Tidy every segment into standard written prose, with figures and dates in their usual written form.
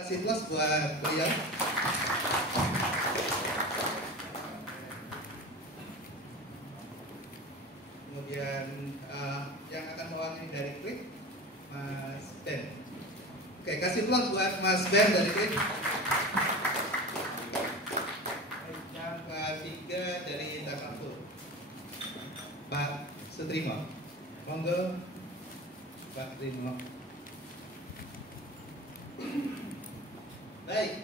Kasih plus buat beliau. Kemudian yang akan mewakili dari Klik, Mas Ben. Oke, kasih plus buat Mas Ben dari Klik. Yang ketiga dari Takaful, Pak Sutrimo. Monggo, Pak Sutrimo. Baik,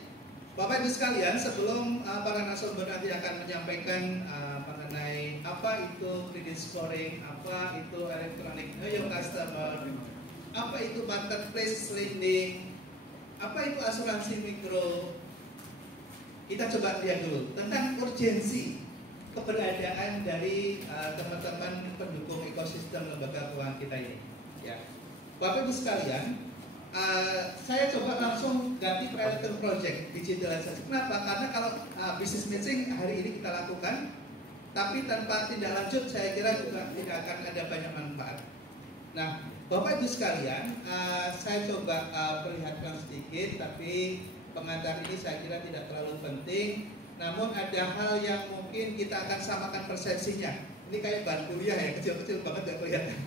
Bapak Ibu sekalian, sebelum para narasumber nanti akan menyampaikan mengenai apa itu credit scoring, apa itu electronic know your customer, apa itu marketplace lending, apa itu asuransi mikro, kita coba lihat dulu tentang urgensi keberadaan dari teman-teman pendukung ekosistem lembaga keuangan kita ini. Ya, Bapak Ibu sekalian. Saya coba langsung ganti priority project digitalisasi. Kenapa? Karena kalau business matching hari ini kita lakukan, tapi tanpa tindak lanjut, saya kira juga tidak akan ada banyak manfaat. Nah, Bapak Ibu sekalian, saya coba perlihatkan sedikit, tapi pengantar ini saya kira tidak terlalu penting. Namun ada hal yang mungkin kita akan samakan persepsinya. Ini kayak bahan kuliah ya, kecil-kecil banget gak kelihatan.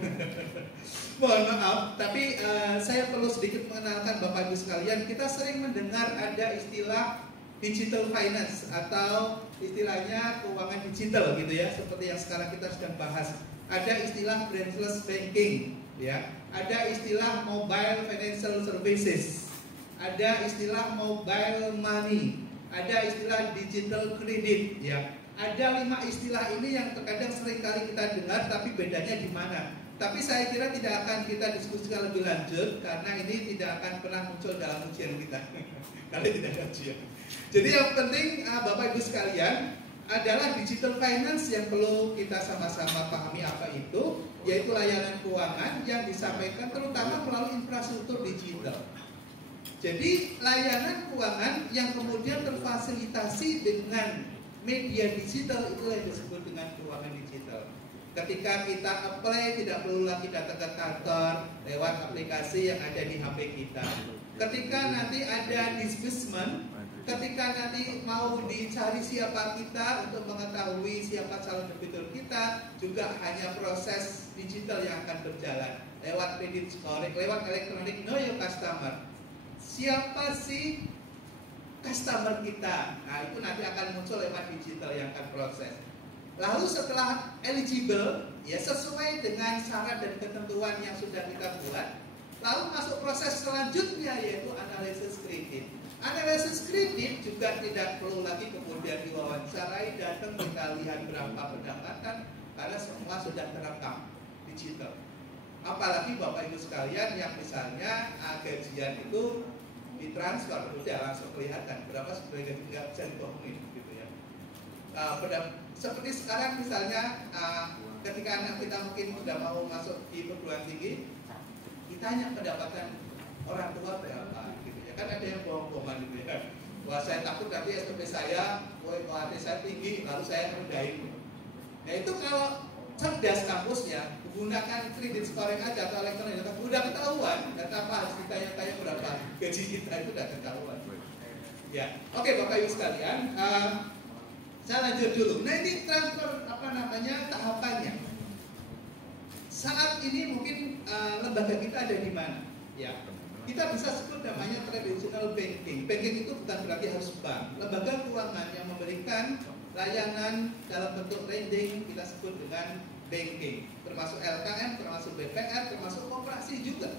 Mohon maaf, tapi saya perlu sedikit mengenalkan Bapak Ibu sekalian. Kita sering mendengar ada istilah digital finance atau istilahnya keuangan digital gitu ya, seperti yang sekarang kita sedang bahas. Ada istilah branchless banking, ya. Ada istilah mobile financial services. Ada istilah mobile money. Ada istilah digital credit, ya. Ada 5 istilah ini yang terkadang sering kali kita dengar, tapi bedanya di mana? Tapi saya kira tidak akan kita diskusikan lebih lanjut karena ini tidak akan pernah muncul dalam ujian kita. Kalau tidak ada ujian. Jadi yang penting Bapak Ibu sekalian adalah digital finance yang perlu kita sama-sama pahami apa itu, yaitu layanan keuangan yang disampaikan terutama melalui infrastruktur digital. Jadi layanan keuangan yang kemudian terfasilitasi dengan media digital, itulah yang disebut dengan keuangan digital. Ketika kita apply, tidak perlu lagi datang ke kantor lewat aplikasi yang ada di HP kita. Ketika nanti ada disbursement, ketika nanti mau dicari siapa kita untuk mengetahui siapa calon debitur kita, juga hanya proses digital yang akan berjalan lewat credit scoring, lewat electronic know your customer. Siapa sih customer kita? Nah, itu nanti akan muncul lewat digital yang akan proses. Lalu setelah eligible, ya sesuai dengan syarat dan ketentuan yang sudah kita buat, lalu masuk proses selanjutnya yaitu analisis kredit. Analisis kredit juga tidak perlu lagi kemudian diwawancarai, datang kita lihat berapa pendapatan, karena semua sudah terekam digital. Apalagi Bapak Ibu sekalian yang misalnya gajian itu ditransfer, udah langsung kelihatan berapa sebenarnya, nggak bisa dibohongin gitu ya. Seperti sekarang misalnya ketika anak kita mungkin sudah mau masuk di perguruan tinggi, ditanya pendapatan orang tua berapa gitu ya, kan ada yang bohong-bohongan gitu ya. Wah, saya takut nanti SPP saya, OAT saya tinggi, lalu saya rendahin. Nah itu kalau cerdas kampusnya, menggunakan kredit scoring aja atau elektronik, udah ketahuan, dan tanpa harus ditanya-tanya berapa gaji kita, itu udah ketahuan. Ya, oke Bapak Ibu sekalian, saya lanjut dulu. Nah ini transfer tahapannya. Saat ini mungkin lembaga kita ada di mana? Ya, kita bisa sebut namanya traditional banking. Banking itu bukan berarti harus bank. Lembaga keuangan yang memberikan layanan dalam bentuk lending kita sebut dengan banking, termasuk LKM, termasuk BPR, termasuk koperasi juga,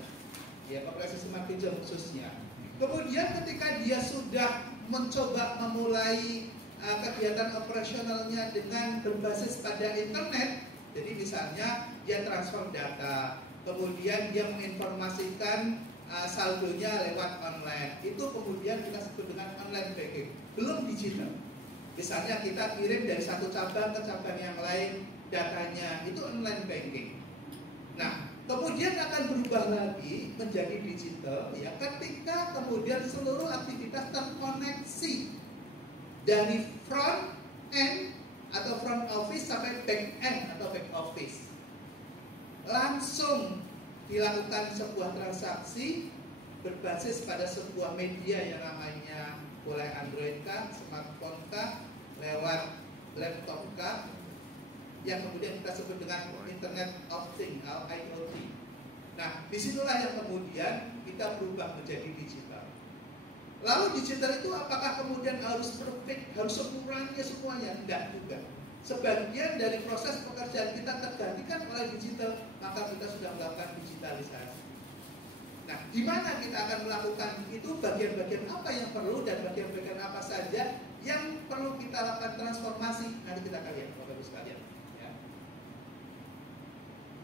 ya koperasi smart pinjam khususnya. Kemudian ketika dia sudah mencoba memulai kegiatan operasionalnya dengan berbasis pada internet, jadi misalnya dia transfer data, kemudian dia menginformasikan saldonya lewat online, itu kemudian kita sebut dengan online banking, belum digital. Misalnya kita kirim dari satu cabang ke cabang yang lain datanya, itu online banking. Nah, kemudian akan berubah lagi menjadi digital ya ketika kemudian seluruh aktivitas terkoneksi dari front end atau front office sampai back end atau back office. Langsung dilakukan sebuah transaksi berbasis pada sebuah media yang namanya boleh Android kah, smartphone kah, lewat laptop kah, yang kemudian kita sebut dengan Internet of Things atau IoT. Nah, disitulah yang kemudian kita berubah menjadi digital. Lalu digital itu apakah kemudian harus perfect, harus sempurnanya semuanya? Tidak juga. Sebagian dari proses pekerjaan kita tergantikan oleh digital, maka kita sudah melakukan digitalisasi. Nah, di mana kita akan melakukan itu, bagian-bagian apa yang perlu dan bagian-bagian apa saja yang perlu kita lakukan transformasi, nanti kita akan lihat Bapak Ibu sekalian. Ya.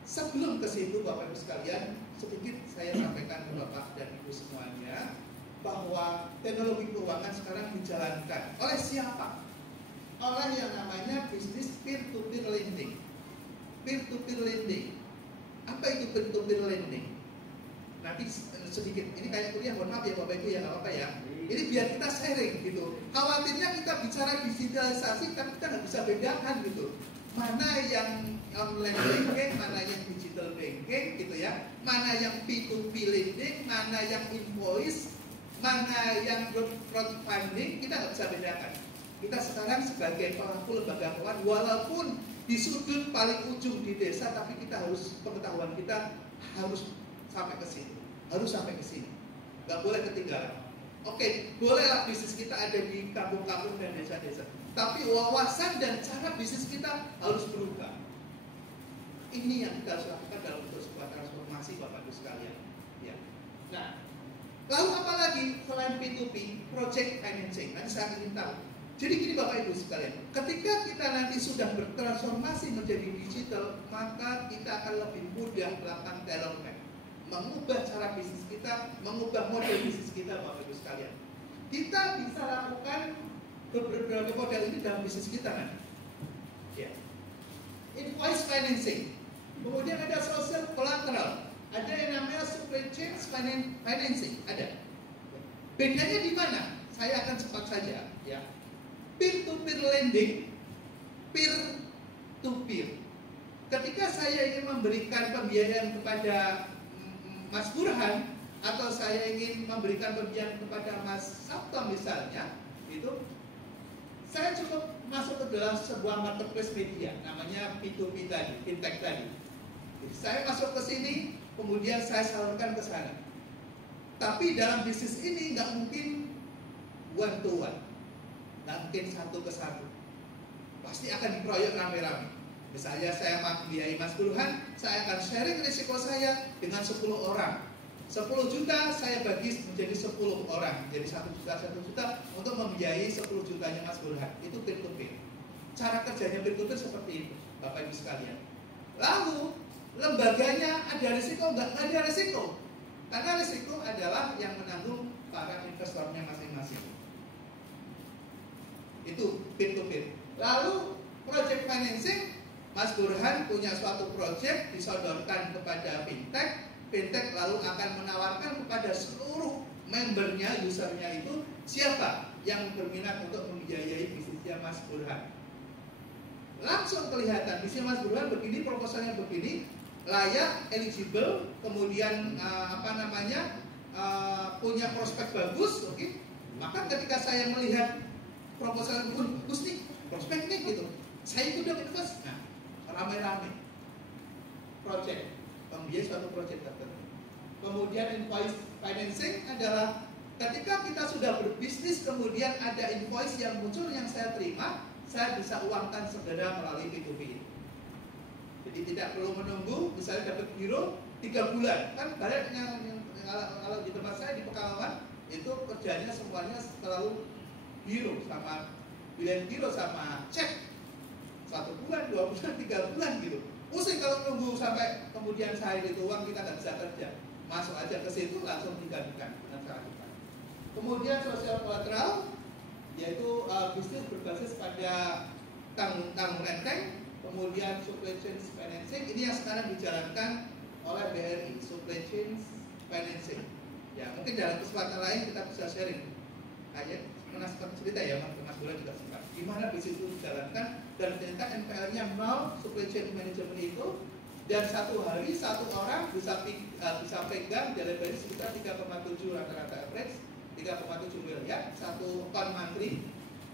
Sebelum ke situ Bapak Ibu sekalian, sedikit saya sampaikan ke Bapak dan Ibu semuanya bahwa teknologi keuangan sekarang dijalankan oleh siapa? Oleh yang namanya bisnis peer-to-peer lending. Peer-to-peer lending. Apa itu peer-to-peer lending? Nanti sedikit, ini kayak kuliah, mohon maaf ya Bapak Ibu ya, nggak apa-apa ya. Ini biar kita sharing gitu. Khawatirnya kita bicara digitalisasi, tapi kita nggak bisa bedakan gitu. Mana yang online banking, mana yang digital banking gitu ya. Mana yang P2P lending, mana yang invoice, mana yang crowdfunding, kita nggak bisa bedakan. Kita sekarang sebagai pelaku lembaga keuangan, walaupun di sudut paling ujung di desa, tapi kita harus, pengetahuan kita harus sampai ke sini, harus sampai ke sini, nggak boleh ketinggalan. Oke, bolehlah bisnis kita ada di kampung-kampung dan desa-desa, tapi wawasan dan cara bisnis kita harus berubah. Ini yang kita harus lakukan dalam bentuk sebuah transformasi Bapak Ibu sekalian. Ya. Nah, lalu apa lagi selain P2P, project financing? Nanti saya ingin tahu. Jadi gini Bapak Ibu sekalian, ketika kita nanti sudah bertransformasi menjadi digital, maka kita akan lebih mudah melakukan tailor-made, mengubah cara bisnis kita, mengubah model bisnis kita Bapak Ibu sekalian. Kita bisa lakukan beberapa model ini dalam bisnis kita kan? Ya. Invoice financing, kemudian ada social collateral, ada yang namanya supply chain financing, ada. Bedanya di mana? Saya akan cepat saja, ya. Peer-to-peer lending, peer-to-peer. Ketika saya ingin memberikan pembiayaan kepada Mas Burhan, atau saya ingin memberikan pembiayaan kepada Mas Sabto misalnya, itu saya cukup masuk ke dalam sebuah marketplace media, namanya P2P tadi, fintech tadi. Jadi, saya masuk ke sini, kemudian saya salurkan ke sana. Tapi dalam bisnis ini nggak mungkin one to one. Nggak mungkin satu ke satu, pasti akan dikeroyok rame-rame. Misalnya saya membiayai Mas Burhan, saya akan sharing risiko saya dengan 10 orang. 10 juta saya bagi menjadi 10 orang, jadi 1 juta untuk membiayai 10 jutanya Mas Burhan. Itu peer-to-peer. Cara kerjanya peer-to-peer seperti itu Bapak Ibu sekalian. Lalu lembaganya ada risiko? Nggak ada risiko, karena risiko adalah yang menanggung para investornya masing-masing. Itu peer-to-peer. Lalu project financing, Mas Burhan punya suatu project disodorkan kepada fintech, fintech lalu akan menawarkan kepada seluruh membernya, usernya itu siapa yang berminat untuk membiayai bisnisnya Mas Burhan. Langsung kelihatan bisnis Mas Burhan begini, proposalnya begini, layak, eligible, kemudian punya prospek bagus, oke. Maka ketika saya melihat proposal pun bagus nih, prospek nih gitu, saya ikut dong invest. Nah, ramai-ramai project, pembiayaan suatu project tertentu. Kemudian invoice financing adalah ketika kita sudah berbisnis, kemudian ada invoice yang muncul yang saya terima, saya bisa uangkan segera melalui P2P. Jadi tidak perlu menunggu, misalnya dapat giro 3 bulan, kan banyak yang kalau di tempat saya di Pekalongan itu kerjanya semuanya selalu giro sama bilang giro sama cek 1 bulan, 2 bulan, 3 bulan gitu. Pusing kalau nunggu sampai kemudian cair itu uang, kita nggak bisa kerja. Masuk aja ke situ langsung digantikan dengan cara kita. Kemudian social collateral, yaitu bisnis berbasis pada tanggung renteng. Kemudian supply chain financing, ini yang sekarang dijalankan oleh BRI, supply chain financing. Ya, mungkin dalam kesempatan lain kita bisa sharing. Aja cerita ya Mas Bola juga sempat gimana bisnis itu dijalankan dan ternyata NPL-nya 0, supply chain management itu Dan satu hari satu orang bisa pegang delivery sekitar 3,7 rata-rata average 3,7 miliar satu ton mantri,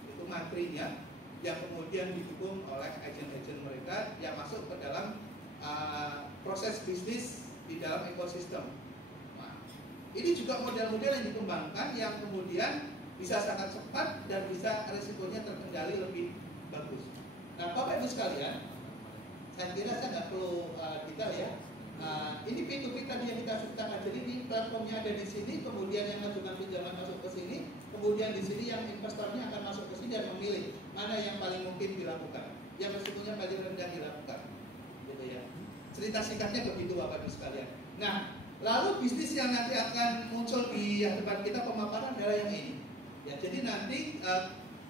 itu mantrinya yang kemudian didukung oleh agen-agen mereka yang masuk ke dalam proses bisnis di dalam ekosistem. Nah, ini juga model-model yang dikembangkan yang kemudian bisa sangat cepat dan bisa risikonya terkendali lebih bagus. Nah, Bapak Ibu sekalian, saya kira saya nggak perlu detail ya. Ini P2P tadi yang kita ceritakan. Jadi di platformnya ada di sini, kemudian yang mengajukan pinjaman masuk ke sini, kemudian di sini yang investornya akan masuk ke sini dan memilih mana yang paling mungkin dilakukan, yang risikonya paling rendah dilakukan, gitu ya. Cerita singkatnya begitu Bapak Ibu sekalian. Nah, lalu bisnis yang nanti akan muncul di hadapan kita pemaparan adalah yang ini. Ya, jadi nanti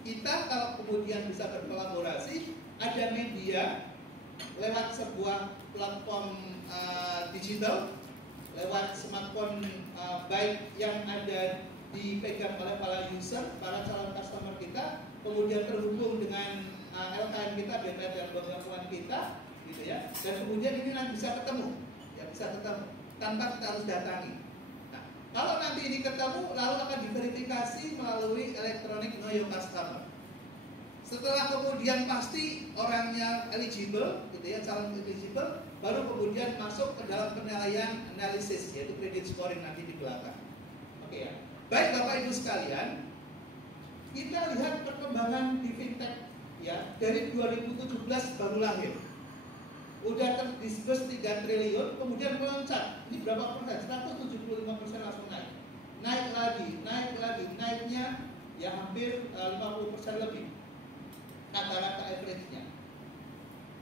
kita kalau kemudian bisa berkolaborasi, ada media lewat sebuah platform digital, lewat smartphone baik yang ada dipegang oleh para user, para calon customer kita, kemudian terhubung dengan LKM kita, BPR dan bank kita, gitu ya. Dan kemudian ini nanti bisa ketemu, ya bisa ketemu tanpa kita harus datangi. Nah, kalau nanti ini ketemu, lalu akan diverifikasi melalui electronic know your customer. Setelah kemudian pasti orangnya eligible, gitu ya, calon eligible, baru kemudian masuk ke dalam penilaian analisis, yaitu credit scoring nanti di belakang. Oke ya. Baik Bapak Ibu sekalian, kita lihat perkembangan di fintech ya dari 2017 baru lahir, udah terdisburse 3 triliun, kemudian meloncat. Ini berapa persen? 175% langsung naik, naik lagi, naiknya ya hampir 50% lebih. Rata-rata average-nya.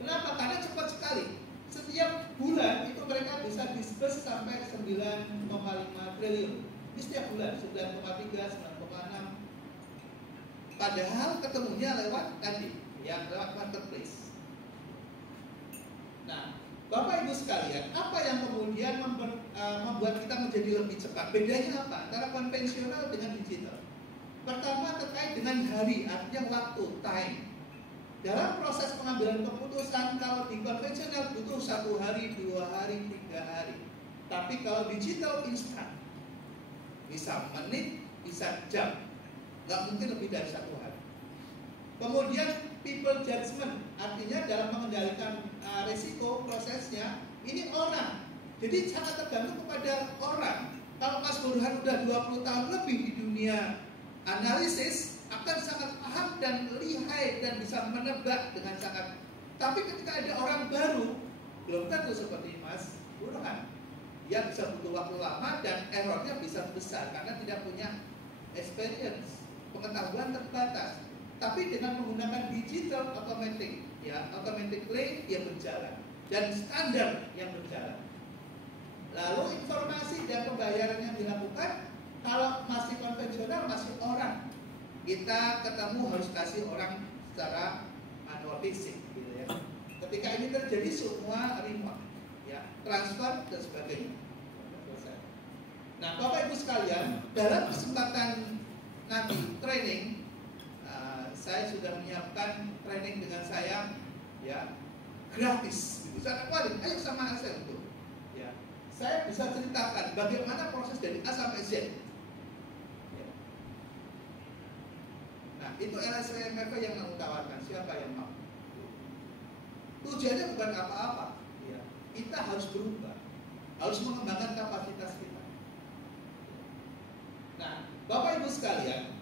Kenapa? Karena cepat sekali. Setiap bulan itu mereka bisa disburse sampai 9,5 triliun. Ini setiap bulan 9,3, 9,6. Padahal ketemunya lewat tadi, ya lewat marketplace. Nah, Bapak Ibu sekalian, apa yang kemudian membuat kita menjadi lebih cepat? Bedanya apa antara konvensional dengan digital? Pertama terkait dengan hari, artinya waktu, time. Dalam proses pengambilan keputusan, kalau di konvensional butuh 1 hari, 2 hari, 3 hari. Tapi kalau digital instan, bisa menit, bisa jam, nggak mungkin lebih dari 1 hari. Kemudian people judgment, artinya dalam mengendalikan risiko prosesnya, ini orang. Jadi sangat tergantung kepada orang. Kalau Mas Burhan udah 20 tahun lebih di dunia analisis, akan sangat paham dan lihai dan bisa menebak dengan sangat. Tapi ketika ada orang baru, belum tentu seperti Mas Burhan. Dia bisa butuh waktu lama dan errornya bisa besar karena tidak punya experience, pengetahuan terbatas. Tapi dengan menggunakan digital automatic, ya automatically dia berjalan dan standar yang berjalan. Lalu informasi dan pembayaran yang dilakukan, kalau masih konvensional masih orang. Kita ketemu harus kasih orang secara manual fisik, gitu ya. Ketika ini terjadi semua remote, ya transfer dan sebagainya. Nah, Bapak Ibu sekalian, dalam kesempatan nanti training, saya sudah menyiapkan training dengan saya, ya gratis. Saya nawarin, ayo sama saya untuk, ya saya bisa ceritakan bagaimana proses dari A sampai Z. Nah, itu LSMF yang mengutawarkan, siapa yang mau. Tujuannya bukan apa-apa, ya. Kita harus berubah, harus mengembangkan kapasitas kita. Nah, Bapak Ibu sekalian,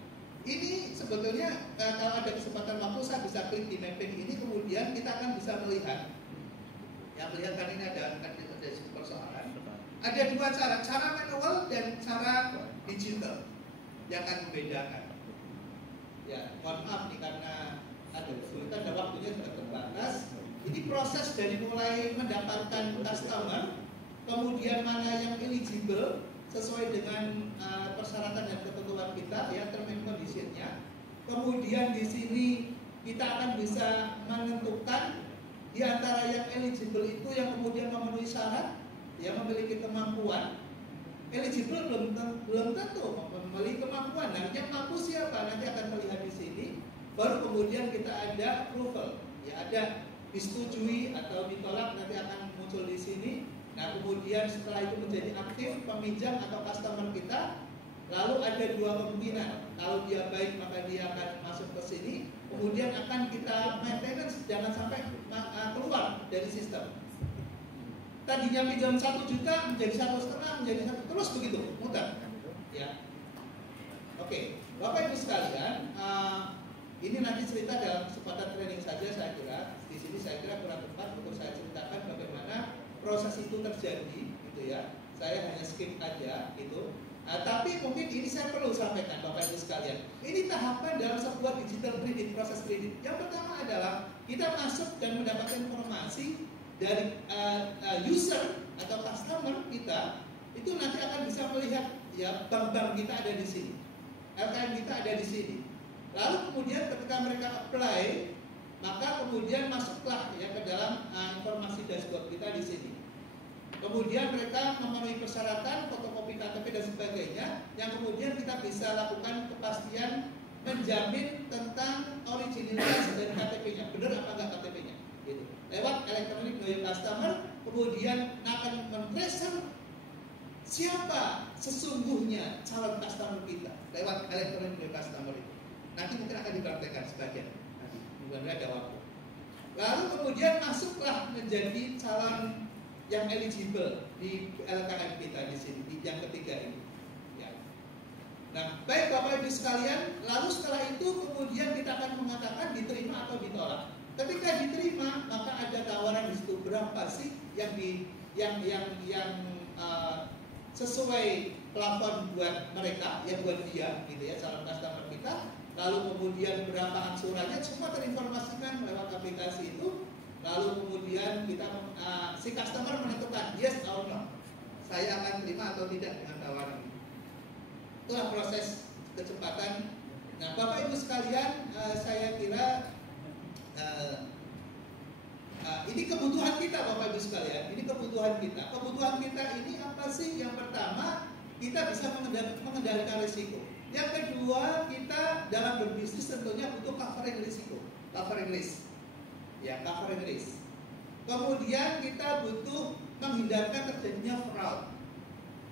ini sebetulnya kalau ada kesempatan waktu saya bisa klik di mapping ini, kemudian kita akan bisa melihat, ya melihat kan ini ada persoalan. Ada 2 cara manual dan cara digital yang akan membedakan. Ya, mohon maaf nih karena ada kesulitan dan waktunya sudah terbatas. Ini proses dari mulai mendapatkan customer, kemudian mana yang eligible sesuai dengan persyaratan dan ketentuan kita, ya term and condition-nya. Kemudian di sini kita akan bisa menentukan di antara yang eligible itu yang kemudian memenuhi syarat, yang memiliki kemampuan. Eligible belum tentu memiliki kemampuan. Nah, yang mampu siapa nanti akan terlihat di sini. Baru kemudian kita ada approval, ya ada disetujui atau ditolak nanti akan muncul di sini. Nah, kemudian setelah itu menjadi aktif peminjam atau customer kita, lalu ada dua kemungkinan. Kalau dia baik maka dia akan masuk ke sini, kemudian akan kita maintenance, jangan sampai keluar dari sistem. Tadinya pinjam 1 juta menjadi 1,5, menjadi 1, terus begitu muter. Ya, oke, Bapak Ibu sekalian, ini nanti cerita dalam kesempatan training saja saya kira. Di sini saya kira kurang tepat untuk saya ceritakan bagaimana proses itu terjadi, gitu ya. Saya hanya skip aja, gitu. Tapi mungkin ini saya perlu sampaikan Bapak Ibu sekalian. Ini tahapan dalam sebuah digital kredit, proses kredit. Yang pertama adalah kita masuk dan mendapatkan informasi dari user atau customer kita. Itu nanti akan bisa melihat ya bank-bank kita ada di sini, LKM kita ada di sini. Lalu kemudian ketika mereka apply, maka kemudian masuklah ya ke dalam informasi dashboard kita di sini. Kemudian mereka memenuhi persyaratan, fotokopi KTP dan sebagainya, yang kemudian kita bisa lakukan kepastian menjamin tentang originalitas dari KTP-nya, benar apa enggak KTP-nya, gitu. Lewat elektronik know your customer, kemudian akan men-tracer siapa sesungguhnya calon customer kita lewat elektronik know your customer itu. Nanti mungkin akan dipraktekkan sebagian, nanti mudah-mudahan ada waktu. Lalu kemudian masuklah menjadi calon yang eligible di LKM kita di sini, di yang ketiga ini. Ya. Nah, baik Bapak Ibu sekalian, lalu setelah itu kemudian kita akan mengatakan diterima atau ditolak. Ketika diterima, maka ada tawaran di situ berapa sih yang sesuai plafon buat mereka, yang buat dia, gitu ya, calon customer kita. Lalu kemudian berapa angsurannya, semua terinformasikan lewat aplikasi itu. Lalu kemudian kita si customer menentukan yes atau no, saya akan terima atau tidak dengan tawaran ini. Itulah proses kecepatan. Nah, Bapak Ibu sekalian, saya kira ini kebutuhan kita, Bapak Ibu sekalian. Ini kebutuhan kita. Kebutuhan kita ini apa sih? Yang pertama, kita bisa mengendalikan risiko. Yang kedua, kita dalam berbisnis tentunya butuh covering risiko, covering risk. Ya, covering risk. Kemudian kita butuh menghindarkan terjadinya fraud.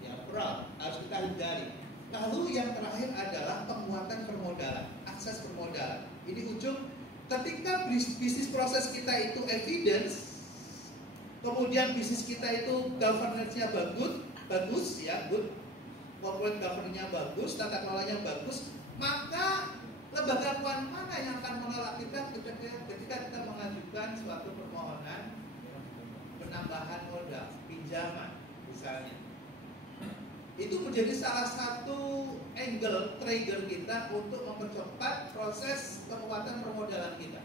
Ya, fraud harus kita hindari. Lalu yang terakhir adalah penguatan permodalan, akses permodalan. Ini ujung ketika bisnis proses kita itu evidence, kemudian bisnis kita itu governance-nya bagus ya, good, corporate governance-nya bagus, tata kelolanya bagus, maka lembaga keuangan mana yang akan menolak kita ketika kita mengajukan suatu permohonan penambahan modal, pinjaman misalnya. Itu menjadi salah satu angle trigger kita untuk mempercepat proses penguatan permodalan kita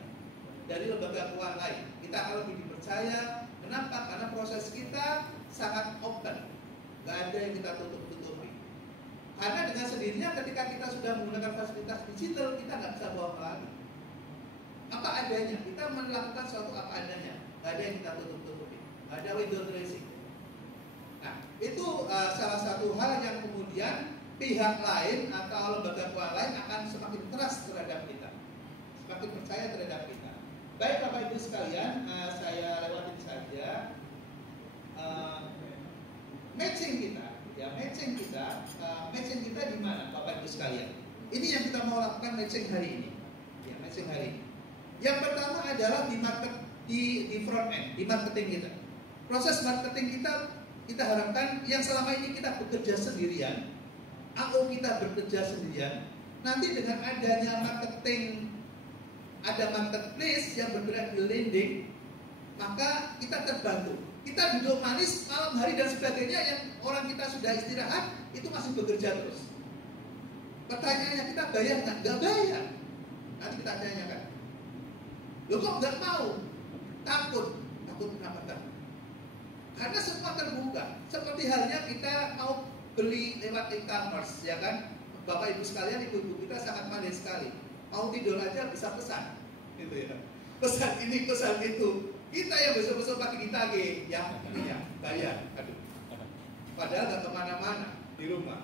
dari lembaga keuangan lain. Kita akan lebih dipercaya. Kenapa? Karena proses kita sangat open, nggak ada yang kita tutup-tutupi. Karena dengan sendirinya ketika kita sudah menggunakan fasilitas digital, kita nggak bisa bohong lagi. Apa adanya, kita melakukan suatu apa adanya, nggak ada yang kita tutup-tutupi, nggak ada window dressing. Nah, itu salah satu hal yang kemudian pihak lain atau lembaga keuangan lain akan semakin trust terhadap kita, semakin percaya terhadap kita. Baik Bapak Ibu sekalian, saya lewatin saja matching kita. Ya, matching kita di mana Bapak Ibu sekalian? Ini yang kita mau lakukan matching hari ini. Ya, matching hari ini. Yang pertama adalah di front end, di marketing kita. Proses marketing kita harapkan yang selama ini kita bekerja sendirian, AO kita bekerja sendirian. Nanti dengan adanya marketing, ada marketplace yang bergerak di lending, maka kita terbantu. Kita duduk manis malam hari dan sebagainya, yang orang kita sudah istirahat itu masih bekerja terus. Pertanyaannya, kita bayar nggak? Nggak bayar. Nanti kita tanyakan, loh kok nggak mau? Takut kenapa? Karena semua terbuka. Seperti halnya kita mau beli lewat e-commerce, ya kan? Bapak Ibu sekalian, ibu-ibu kita sangat pandai sekali. Mau tidur aja bisa pesan, gitu ya. Pesan ini, pesan itu. Kita yang besok-besok pagi ditagih, ya ini ya, bayar. Aduh. Padahal nggak kemana-mana di rumah.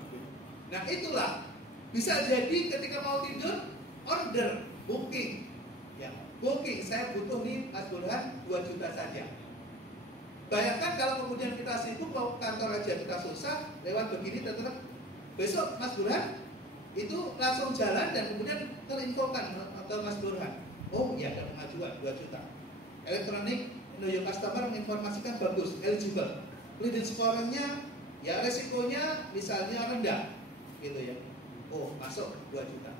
Nah itulah, bisa jadi ketika mau tidur order, booking, ya booking, saya butuh nih Mas Burhan 2 juta saja. Bayangkan kalau kemudian kita sibuk mau kantor aja kita susah, lewat begini tetap besok Mas Burhan itu langsung jalan dan kemudian terinfokan ke Mas Burhan. Oh iya ada pengajuan 2 juta. Elektronik know your customer menginformasikan bagus, eligible. Credit score-nya ya resikonya misalnya rendah gitu ya. Oh masuk 2 juta.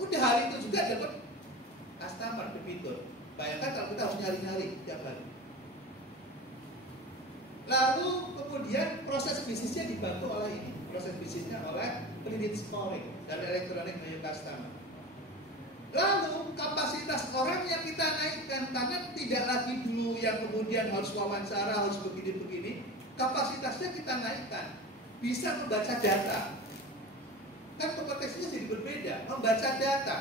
Udah hari itu juga dapat customer debitur. Bayangkan kalau kita harus nyari-nyari tiap hari. Lalu kemudian proses bisnisnya dibantu oleh ini, proses bisnisnya oleh credit scoring dan elektronik know your customer. Lalu kapasitas orang yang kita naikkan, karena tidak lagi dulu yang kemudian harus wawancara, harus begini-begini, kapasitasnya kita naikkan, bisa membaca data. Kan kompetensinya jadi berbeda, membaca data.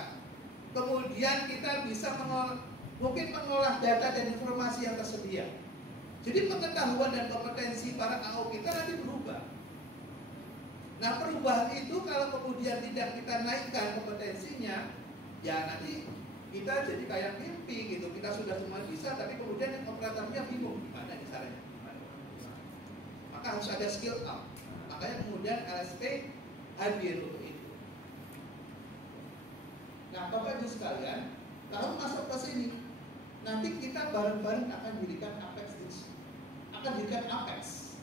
Kemudian kita bisa mungkin mengolah data dan informasi yang tersedia. Jadi pengetahuan dan kompetensi para AO kita nanti berubah. Nah perubahan itu kalau kemudian tidak kita naikkan kompetensinya, ya nanti kita jadi kayak mimpi gitu. Kita sudah semua bisa, tapi kemudian operatornya bingung gimana caranya. Maka harus ada skill up. Makanya kemudian LSP hadir untuk itu. Nah Bapak Ibu sekalian, kalau masuk ke sini, nanti kita bareng-bareng akan dirikan Apex ini. Akan dirikan Apex.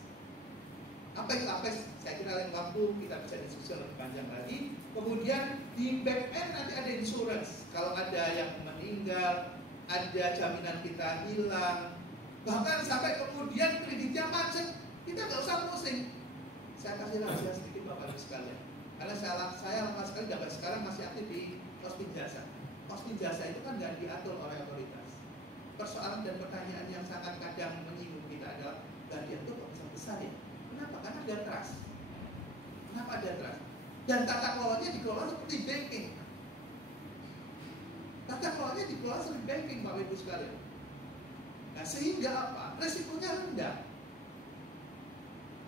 Apex, saya kira lain waktu kita bisa diskusi lebih panjang lagi. Kemudian di back end nanti ada insurance. Kalau ada yang meninggal, ada jaminan kita hilang, bahkan sampai kemudian kreditnya macet, kita nggak usah pusing. Saya kasih rahasia sedikit Bapak Ibu sekalian. Karena saya lama sekali dapat sekarang masih aktif di Posting Jasa. Posting Jasa itu kan nggak diatur oleh otoritas. Persoalan dan pertanyaan yang sangat kadang menyinggung kita adalah bagian itu kok bisa besar ya? Kenapa? Karena ada trust. Kenapa ada trust? Dan tata kelolanya dikelola seperti banking. Tata kelolanya dikelola seperti banking Bapak Ibu sekalian. Nah sehingga apa? Resikonya rendah.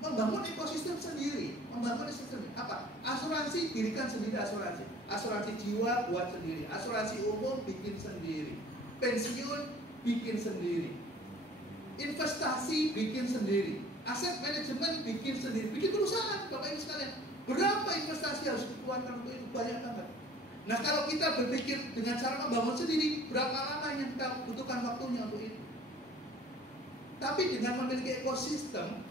Membangun ekosistem sendiri. Membangun ekosistem apa? Asuransi dirikan sendiri asuransi. Asuransi jiwa buat sendiri. Asuransi umum bikin sendiri. Pensiun bikin sendiri. Investasi bikin sendiri. Aset manajemen bikin sendiri. Bikin perusahaan Bapak Ibu sekalian. Berapa investasi harus dikeluarkan untuk itu? Banyak banget. Nah kalau kita berpikir dengan cara membangun sendiri, berapa lama yang kita butuhkan waktunya untuk itu? Tapi dengan memiliki ekosistem,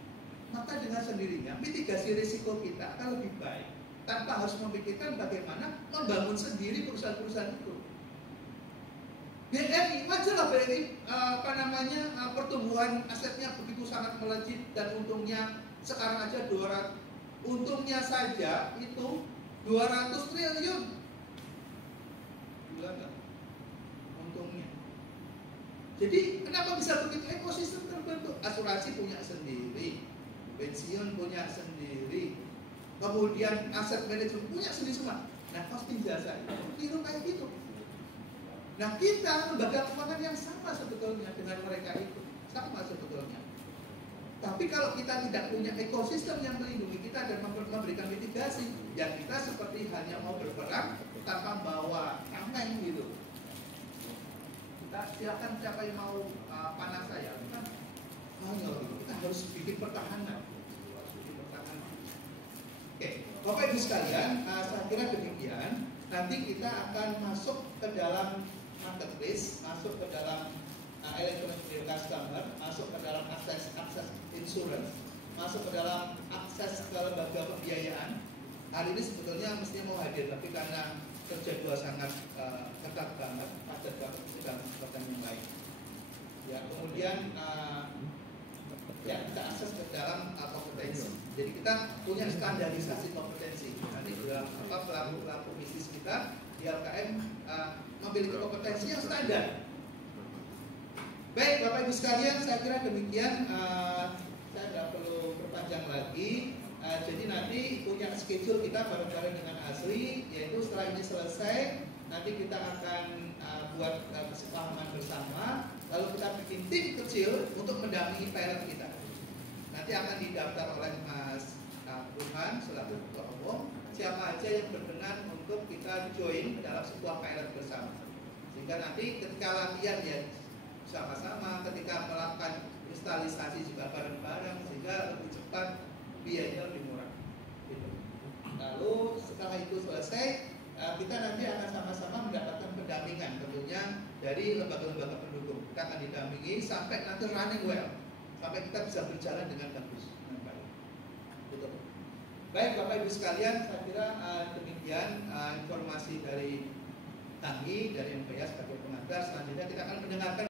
maka dengan sendirinya mitigasi risiko kita akan lebih baik. Tanpa harus memikirkan bagaimana membangun sendiri perusahaan-perusahaan itu. BRI, wajarlah BRI pertumbuhan asetnya begitu sangat melejit dan untungnya sekarang aja 200, untungnya saja itu 200 triliun. Gila nggak? Untungnya. Jadi kenapa bisa begitu? Ekosistem terbentuk. Asuransi punya sendiri, pensiun punya sendiri, kemudian aset manajemen punya sendiri semua. Nah, Posting Jasa itu tiru kayak gitu. Nah kita lembaga keuangan yang sama sebetulnya dengan mereka itu, sama sebetulnya. Tapi kalau kita tidak punya ekosistem yang melindungi kita dan memberikan mitigasi, ya kita seperti hanya mau berperang tanpa bawa tameng gitu. Kita silakan siapa yang mau panah saya, kita harus bikin pertahanan. Oke, Bapak Ibu sekalian, saya kira demikian. Nanti kita akan masuk ke dalam marketplace, masuk ke dalam electronic customer, masuk ke dalam akses insurance, masuk ke dalam akses ke lembaga pembiayaan. Hari ini sebetulnya mestinya mau hadir, tapi karena kerja sangat ketat banget, padat banget sedang kesempatan yang lain. Ya, kemudian ya kita akses ke dalam kompetensi. Jadi kita punya standarisasi kompetensi. Nanti dalam pelaku bisnis kita di LKM memiliki kompetensi yang standar. Baik Bapak Ibu sekalian, saya kira demikian. Saya tidak perlu berpanjang lagi. Jadi nanti punya schedule kita bareng-bareng dengan Asri, yaitu setelah ini selesai, nanti kita akan buat kesepahaman bersama. Lalu kita bikin tim kecil untuk mendampingi pilot kita. Nanti akan didaftar oleh Mas Burhan selaku Ketua Umum. Siapa aja yang berkenan untuk kita join ke dalam sebuah pilot bersama. Sehingga nanti ketika latihan ya sama-sama, ketika melakukan instalisasi juga bareng-bareng, sehingga lebih cepat, biayanya lebih murah. Gitu. Lalu setelah itu selesai, kita nanti akan sama-sama mendapatkan pendampingan tentunya dari lembaga-lembaga pendukung. Kita akan didampingi sampai nanti running well, sampai kita bisa berjalan dengan bagus, dengan baik. Betul. Baik Bapak Ibu sekalian, saya kira demikian informasi dari kami dari MPA sebagai pengantar. Selanjutnya kita akan mendengarkan